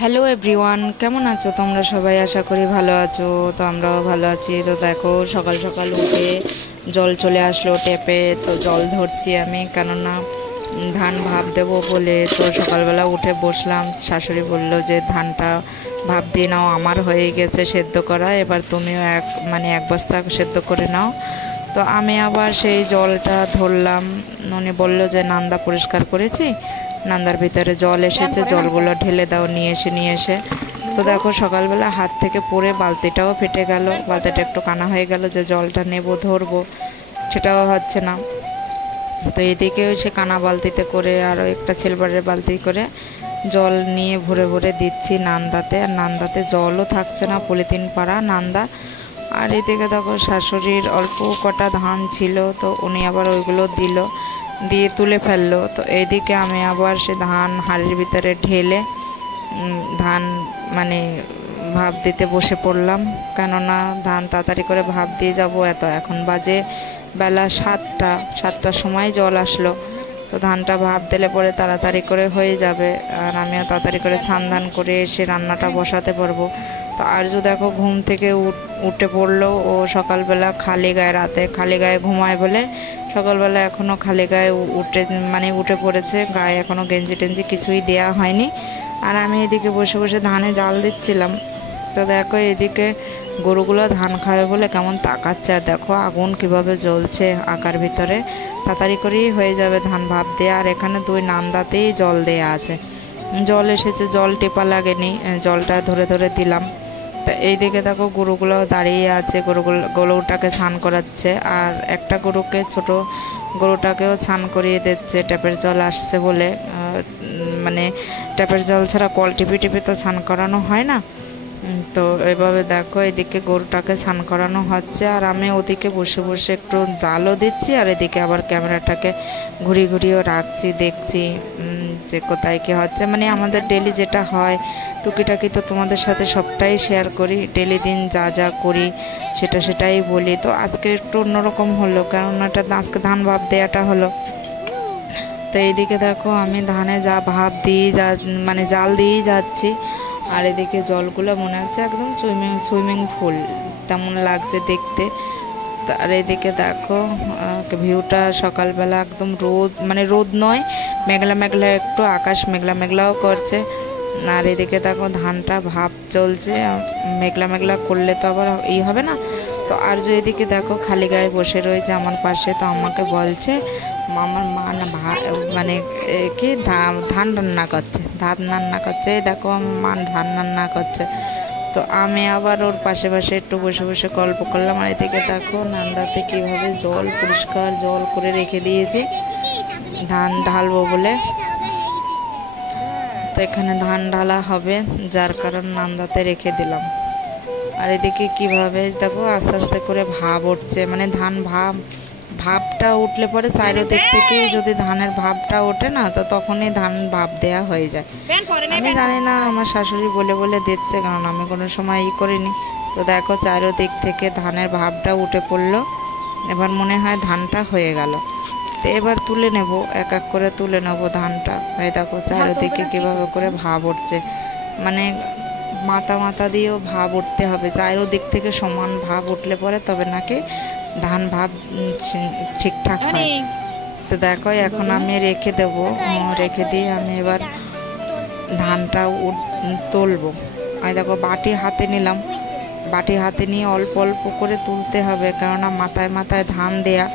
Hello everyone, কেমন আছো তোমরা সবাই? আশা করি ভালো আছো। তো আমরাও ভালো আছি। তো দেখো সকাল সকাল উঠে জল চলে আসলো টেপে, তো জল ধরছি আমি, কেননা ধান ভাপ দেবো বলে। তো সকালবেলা উঠে বসলাম, শাশুড়ি বললো যে ধানটা ভাপ দিয়ে নাও, আমার হয়ে গেছে সেদ্ধ করা, এবার তুমিও এক বস্তা সেদ্ধ করে নাও। তো আমি আবার সেই জলটা ধরলাম। উনি বললো যে নান্দা পরিষ্কার করেছি, নান্দার ভিতরে জল এসেছে, জলগুলো ঢেলে দাও নিয়ে এসে। তো দেখো সকালবেলা হাত থেকে পড়ে বালতিটাও ফেটে গেল, বালতিটা একটু কানা হয়ে গেল, যে জলটা নেব ধরবো সেটাও হচ্ছে না। তো এদিকেও সে কানা বালতিতে করে আরও একটা সিলভারের বালতি করে জল নিয়ে ভরে ভরে দিচ্ছি নান্দাতে, আর নান্দাতে জলও থাকছে না, পলিথিন পাড়া নান্দা। আর এদিকে দেখো শাশুড়ির অল্প কটা ধান ছিল, তো উনি আবার ওইগুলো দিয়ে তুলে ফেললো। তো এইদিকে আমি আবার সে ধান হাঁড়ির ভিতরে ঢেলে ধান মানে ভাপ দিতে বসে পড়লাম, কেননা ধান তাড়াতাড়ি করে ভাপ দিয়ে যাব। এখন বাজে বেলা 7টার সময় জল আসলো, তো ধানটা ভাপ দিলে পরে তাড়াতাড়ি করে হয়ে যাবে, আর আমিও তাড়াতাড়ি করে ধান করে এসে রান্নাটা বসাতে পারবো। তো আরজু দেখো ঘুম থেকে উঠে পড়লো, ও সকালবেলা খালি গায়ে, রাতে খালি গায়ে ঘুমায় বলে সকালবেলা এখনও খালি গায়ে উঠে পড়েছে, গায়ে এখনও গেঞ্জি টেঞ্জি কিছুই দেওয়া হয়নি। আর আমি এদিকে বসে বসে ধানে জাল দিচ্ছিলাম। তো দেখো এদিকে গরুগুলো ধান খাবে বলে কেমন তাকাচ্ছে, আর দেখো আগুন কিভাবে জ্বলছে আকার ভিতরে। তাড়াতাড়ি করেই হয়ে যাবে ধান ভাপ দেওয়া। আর এখানে 2 নান্দাতেই জল দেয়া আছে, জল এসেছে, জল টেপা লাগেনি, জলটা ধরে ধরে দিলাম। তা এইদিকে দেখো গরুগুলো দাঁড়িয়ে আছে, গরুটাকে স্নান করাচ্ছে, আর একটা গরুকে, ছোট গরুটাকেও স্নান করিয়ে দিচ্ছে, ট্যাপের জল আসছে বলে। মানে ট্যাপের জল ছাড়া কল টিপে টিপে তো স্নান করানো হয় না। তো এইভাবে দেখো এদিকে গরুটাকে স্নান করানো হচ্ছে, আর আমি ওদিকে বসে বসে একটু জালও দিচ্ছি, আর এদিকে আবার ক্যামেরাটাকে ঘুরিয়েও রাখছি, দেখছি যে কোথায় কী হচ্ছে। মানে আমাদের ডেলি যেটা হয় টুকিটাকি, তো তোমাদের সাথে সবটাই শেয়ার করি, ডেলি দিন যা যা করি সেটাই বলি। তো আজকে একটু অন্যরকম হলো, কারণ আজকে ধান ভাপ দেওয়াটা হলো। তো এইদিকে দেখো আমি ধানে জাল দিয়েই যাচ্ছি, আর এদিকে জলগুলো মনে হচ্ছে একদম সুইমিং পুল তেমন লাগছে দেখতে। আর এদিকে দেখো ভিউটা সকালবেলা একদম রোদ নয়, মেঘলা মেঘলা, একটু আকাশ মেঘলা মেঘলাও করছে। আর এদিকে দেখো ধানটা ভাপ চলছে, মেঘলা মেঘলা করলে তো আবার হবে না। তো আর যে এদিকে দেখো খালি গায়ে বসে রয়েছে আমার পাশে, তো আমাকে বলছে আমার মা না কি ধান রান্না করছে, দেখো আমার মা ধান রান্না করছে। তো আমি আবার ওর পাশে পাশে একটু বসে বসে গল্প করলাম। আর এদিকে দেখো নান্দাতে কীভাবে পরিষ্কার জল করে রেখে দিয়েছি ধান ঢালবো বলে। তো এখানে ধান ঢালা হবে, যার কারণ নান্দাতে রেখে দিলাম। আর এদিকে কিভাবে দেখো আস্তে আস্তে করে ভাপ উঠছে, মানে ভাপটা উঠলে পরে চারিদিক থেকে যদি ধানের ভাপটা ওঠে না, তো তখনই ধান ভাপ দেয়া হয়ে যায়। আমি জানি না, আমার শাশুড়ি বলে বলে দিচ্ছে, কারণ আমি কোনো সময় করিনি। তো দেখো চারিদিক থেকে ধানের ভাপটা উঠে পড়লো, এবার মনে হয় ধানটা হয়ে গেল। তো এবার তুলে নেব, এক এক করে তুলে নেব ধানটা। এই দেখো চারিদিকে কীভাবে করে ভাপ উঠছে, মানে মাথা দিয়েও ভাপ উঠতে হবে, চারিদিক থেকে সমান ভাপ উঠলে পরে তবে নাকি ধান ভাপ ঠিকঠাক হয়। তো দেখো এখন আমি রেখে দেবো, রেখে দিয়ে আমি এবার ধানটা তুলবো। আমি দেখো বাটি হাতে নিলাম, বাটি হাতে নিয়ে অল্প অল্প করে তুলতে হবে, কেননা মাথায় মাথায় ধান দেয়া,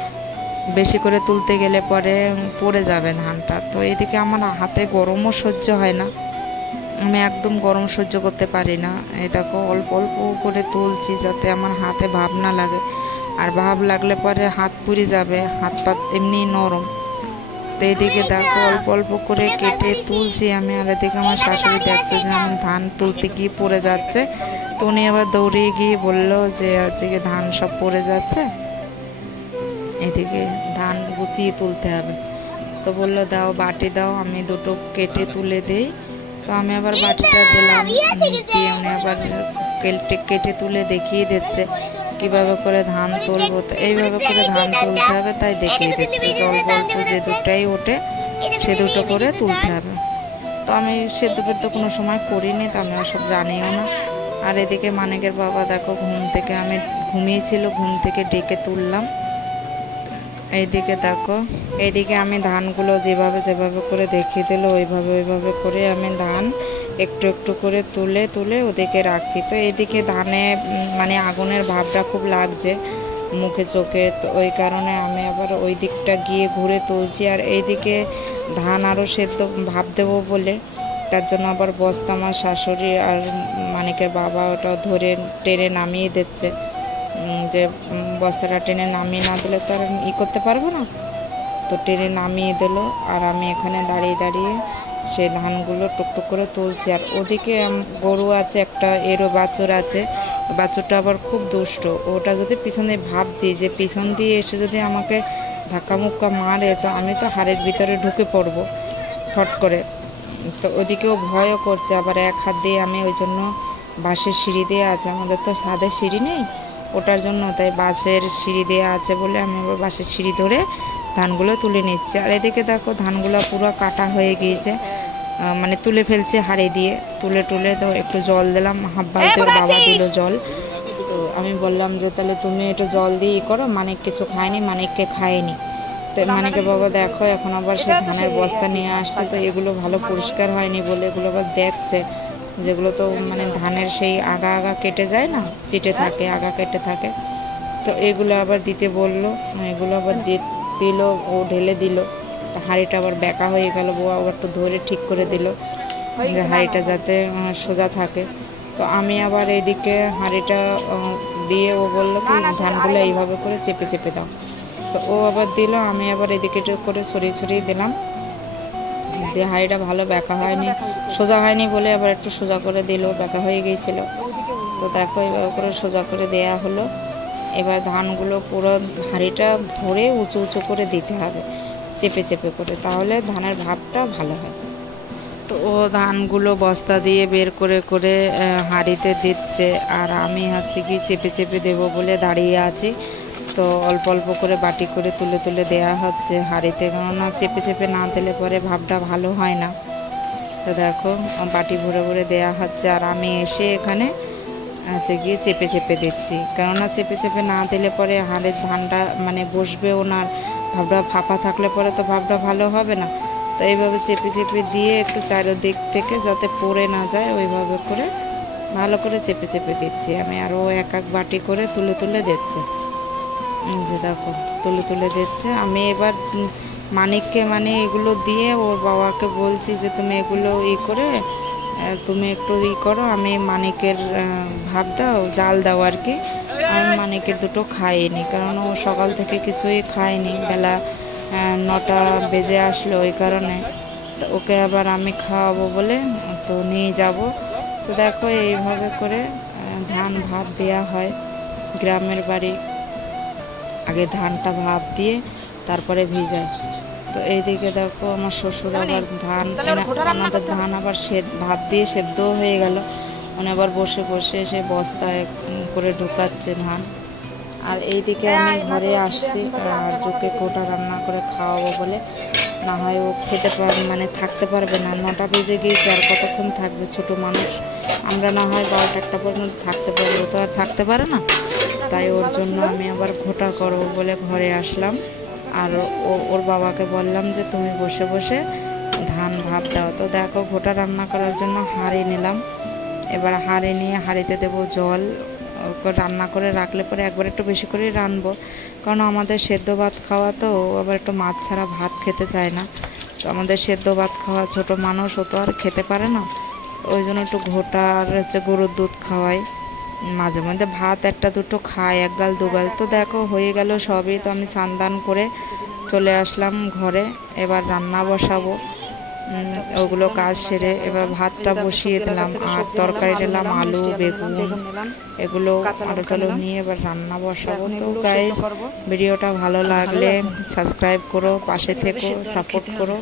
বেশি করে তুলতে গেলে পরে পড়ে যাবে ধানটা। তো এদিকে আমার হাতে গরমও সহ্য হয় না, আমি একদম গরম সহ্য করতে পারি না। এই দেখো অল্প অল্প করে তুলছি যাতে আমার হাতে ভাব না লাগে, আর ভাব লাগলে পরে হাত পুড়ে যাবে, হাত পা এমনি নরম। তো এদিকে দেখো অল্প অল্প করে কেটে তুলছি আমি, আর এদিকে আমার শাশুড়ি দেখছে যে আমি ধান তুলতে গিয়ে পড়ে যাচ্ছে। তো উনি আবার দৌড়িয়ে গিয়ে বললো যে আজকে ধান সব পড়ে যাচ্ছে, এদিকে ধান গুছিয়ে তুলতে হবে। তো বললো দাও বাটি দাও, আমি দুটো কেটে তুলে দিই। তো আমি আবার বাটিটা দিলাম, দিয়ে উনি আবার কেটে তুলে দেখিয়ে দিচ্ছে কিভাবে করে ধান তুলবো। তো এইভাবে করে ধান তুলতে হবে, তাই দেখিয়ে দিচ্ছে। অল্প অল্প যে দুটাই ওঠে সে দুটো করে তুলতে হবে। তো আমি সেদ্ধ ফেদ্ধ কোনো সময় করিনি, তো আমি ওসব জানিও না। আর এদিকে মানিকের বাবা দেখো ঘুম থেকে, আমি ঘুমিয়েছিল, ঘুম থেকে ডেকে তুললাম। এইদিকে দেখো, এইদিকে আমি ধানগুলো যেভাবে যেভাবে করে দেখিয়ে দিল ওইভাবে করে আমি ধান একটু একটু করে তুলে তুলে ওদিকে রাখছি। তো এইদিকে ধানে মানে আগুনের ভাবটা খুব লাগছে মুখে চোখে, তো ওই কারণে আমি আবার ওই দিকটা গিয়ে ঘুরে তুলছি। আর এইদিকে ধান আরও সেদ্ধ ভাব দেবো বলে তার জন্য আবার বস্তা আমার শাশুড়ি আর মানিকের বাবা ওটা ধরে টেনে নামিয়ে দিচ্ছে, যে বস্তাটা টেনে নামিয়ে না দিলে তো আর করতে পারবো না। তো টেনে নামিয়ে দিল, আর আমি এখানে দাঁড়িয়ে দাঁড়িয়ে সেই ধানগুলো টুকটুক করে তুলছি। আর ওদিকে গরু আছে একটা, এরও বাছুর আছে, বাছুরটা আবার খুব দুষ্ট। ওটা যদি পিছনে ভাবছি যে পিছন দিয়ে এসে যদি আমাকে ধাক্কা মুক্কা মারে, তো আমি তো হাড়ের ভিতরে ঢুকে পড়বো ফট করে। তো ওদিকেও ভয়ও করছে, আবার এক হাত দিয়ে আমি ওই জন্য বাঁশের সিঁড়ি দিয়ে আছে, আমাদের তো ছাদের সিঁড়ি নেই ওটার জন্য, তাই বাঁশের সিঁড়ি দেওয়া আছে বলে আমি আবার বাঁশের সিঁড়ি ধরে ধানগুলো তুলে নিচ্ছি। আর এদিকে দেখো ধানগুলো পুরো কাটা হয়ে গিয়েছে, মানে তুলে ফেলছে হাঁড়ি দিয়ে, তুলে তুলে তো একটু জল দিলাম, হাফ বালতি ওর বাবা দিল জল। তো আমি বললাম যে তাহলে তুমি একটু জল দিয়ে করো, মানিক কিছু খায়নি, মানিককে খায়নি। তো মানিকের বাবা দেখো এখন আবার সে ধানের বস্তা নিয়ে আসছে, তো এগুলো ভালো পরিষ্কার হয়নি বলে এগুলো আবার দেখছে, যেগুলো তো মানে ধানের সেই আগা আগা কেটে যায় না, চিটে থাকে, আগা কেটে থাকে, তো এগুলো আবার দিতে বললো, এগুলো আবার দিল, ও ঢেলে দিল। হাঁড়িটা আবার বেঁকা হয়ে গেল, বউ আবার একটু ধরে ঠিক করে দিল যে হাঁড়িটা যাতে সোজা থাকে। তো আমি আবার এইদিকে হাঁড়িটা দিয়ে ও বললো কি ধানগুলো এইভাবে করে চেপে চেপে দাও, তো ও আবার দিল, আমি আবার এদিকে করে ছড়িয়ে ছড়িয়ে দিলাম, দিয়ে হাঁড়িটা ভালো বেঁকা হয়নি, সোজা হয়নি বলে আবার একটু সোজা করে দিল, বেঁকা হয়ে গিয়েছিল। তো দেখো এইভাবে করে সোজা করে দেয়া হলো। এবার ধানগুলো পুরো হাঁড়িটা ধরে উঁচু উঁচু করে দিতে হবে, চেপে চেপে করে, তাহলে ধানের ভাবটা ভালো হয়। তো ও ধানগুলো বস্তা দিয়ে বের করে করে হাঁড়িতে দিচ্ছে, আর আমি হচ্ছে কি চেপে চেপে দেবো বলে দাঁড়িয়ে আছি। তো অল্প অল্প করে বাটি করে তুলে তুলে দেয়া হচ্ছে হাঁড়িতে, কেননা চেপে চেপে না দিলে পরে ভাবটা ভালো হয় না। তো দেখো বাটি ভরে ভরে দেয়া হচ্ছে, আর আমি এসে এখানে হচ্ছে গিয়ে চেপে চেপে দিচ্ছি, কেননা চেপে চেপে না দিলে পরে হাড়ের ধানটা মানে বসবেও না, ভাবটা ফাঁপা থাকলে পরে তো ভাবটা ভালো হবে না। তো এইভাবে চেপে চেপে দিয়ে একটু চারিদিক থেকে যাতে পড়ে না যায় ওইভাবে করে ভালো করে চেপে চেপে দিচ্ছি আমি। আরও এক এক বাটি করে তুলে তুলে দিচ্ছে, যে দেখো তুলে তুলে দিচ্ছে। আমি এবার মানিককে মানে এগুলো দিয়ে ওর বাবাকে বলছি যে তুমি এগুলো করে তুমি একটু করো, আমি মানিকের ভাত দাও, জাল দাও আর কি। আমি মানিকের দুটো খাইনি, কারণ ও সকাল থেকে কিছুই খায়নি, বেলা 9টা বেজে আসলো, ওই কারণে তো ওকে আবার আমি খাওয়াবো বলে তো নিয়ে যাব। তো দেখো এইভাবে করে ধান ভাত দেওয়া হয় গ্রামের বাড়ি, আগে ধানটা ভাপ দিয়ে তারপরে ভিজায়। তো এইদিকে দেখো আমার শ্বশুর আবার ধান, আমাদের ধান আবার ভাত দিয়ে সেদ্ধও হয়ে গেল, মানে আবার বসে বসে সে বস্তায় করে ঢুকাচ্ছে ধান। আর এইদিকে আমি ঘরে আসছি, আর জুকে কোটা রান্না করে খাওয়াবো বলে, না হয় ও খেতে পারবে মানে থাকতে পারবে না, 9টা বেজে গিয়েছে, আর কতক্ষণ থাকবে, ছোট মানুষ, আমরা না হয় 12টা পর্যন্ত থাকতে পারবো, তো আর থাকতে পারে না। তাই ওর জন্য আমি আবার ঘোটা করবো বলে ঘরে আসলাম, আর ওর বাবাকে বললাম যে তুমি বসে বসে ধান ভাপ দাও। তো দেখো ঘোটা রান্না করার জন্য হাঁড়ি নিলাম, এবার হাঁড়ি নিয়ে হাঁড়িতে দেবো জল, রান্না করে রাখলে পরে একবার একটু বেশি করেই রানবো, কারণ আমাদের সেদ্ধ ভাত খাওয়া, তো আবার একটু মাছ ছাড়া ভাত খেতে চায় না। তো আমাদের সেদ্ধ ভাত খাওয়া ছোট মানুষ, ও তো আর খেতে পারে না, ওই জন্য একটু ঘোটা আর হচ্ছে গরুর দুধ খাওয়াই, মাঝে মধ্যে ভাত একটা দুটো খায়, এক গাল দু গাল। তো দেখো হয়ে গেল সবই, তো আমি স্নান করে চলে আসলাম ঘরে, এবার রান্না বসাবো, ওগুলো কাজ সেরে এবার ভাতটা বসিয়ে দিলাম, আর তরকারি দিলাম আলু বেগুন এগুলো আলু টালু নিয়ে এবার রান্না বসাবো। তো গাইস ভিডিওটা ভালো লাগলে সাবস্ক্রাইব করো, পাশে থেকো, সাপোর্ট করো।